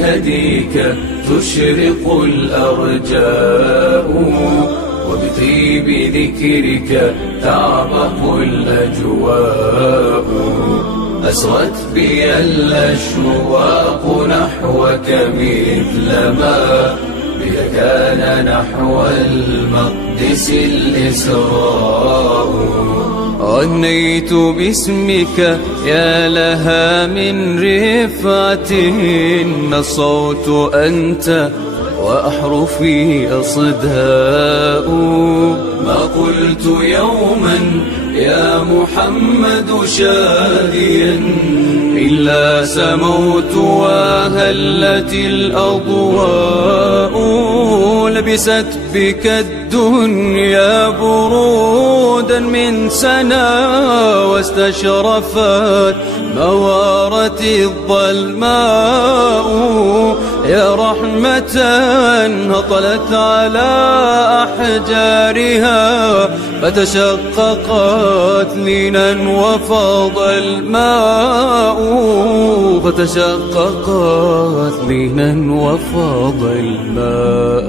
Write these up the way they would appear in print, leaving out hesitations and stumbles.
هديك تشرق الأرجاء، وبطيب ذكرك تعبق الأجواء. أسرت بي الأشواق نحوك مثلما بك كان نحو المقدس الإسراء. غنيت باسمك يا لها من رفعة، الصوت أنت وأحرفي أصداء. ما قلت يوما يا محمد شاديا إلا سموت وهلت الأضواء. لبست بك الدنيا برودا من سنا، واستشرفت موارت الظلماء. يا رحمة هطلت على أحجارها، فتشققت لينا وفاض الماء. فتشققت لينا وفاض الماء.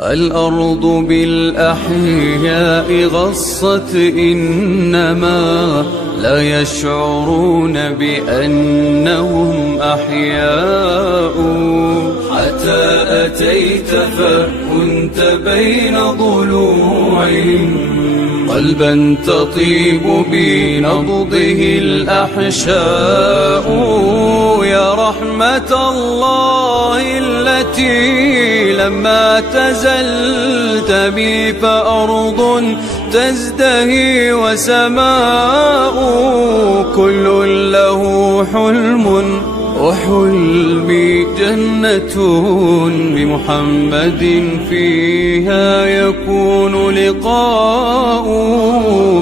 الأرض بالأحياء غصت، إنما لا يشعرون بأنهم أحياء. حتى أتيت فكنت بين ضلوعهم، قلبا تطيب بنبضه الأحشاء. يا رحمة الله التي لما تزلت بي فأرض تزدهي وسماء. كل له حلم وحلمي جنة، بمحمد فيها يكون لقاء.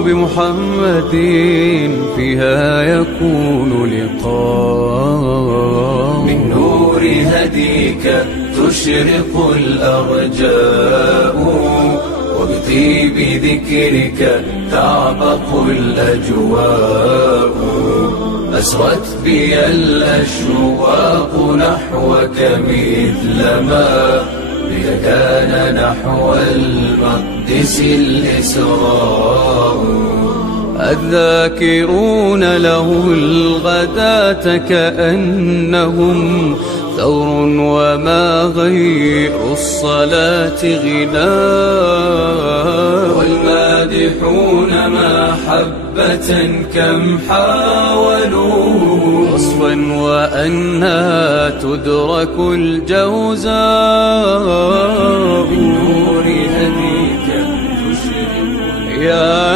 بمحمد فيها يكون لقاء. من نور هديك تشرق الأرجاء، وبطيب ذكرك تعبق الأجواء. أسرت بي الأشواق نحوك مثلما بك كان نحو المقدس الإسراء. الذاكرون له الغداة كأنهم ثور، وما غير الصلاة غناء. والمادحون محبة كم حاولوا وصفا وأنها تدرك الجوزاء. بنور هديك تشرق يا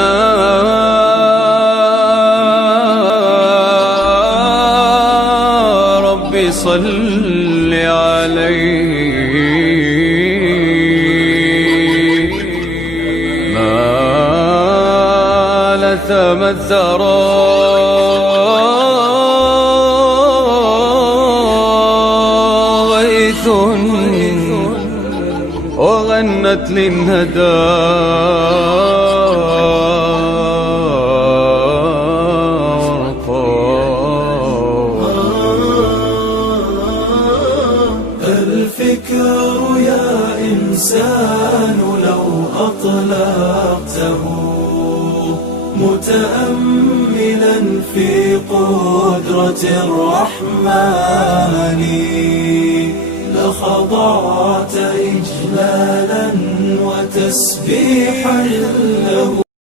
رب صل عليه. ما لثم الثرى غيث، وغنت للندى الفكر يا إنسان لو أطلقته، متأملا في قدرة الرحمن، لخضعت إجلالا وتسبيحا له.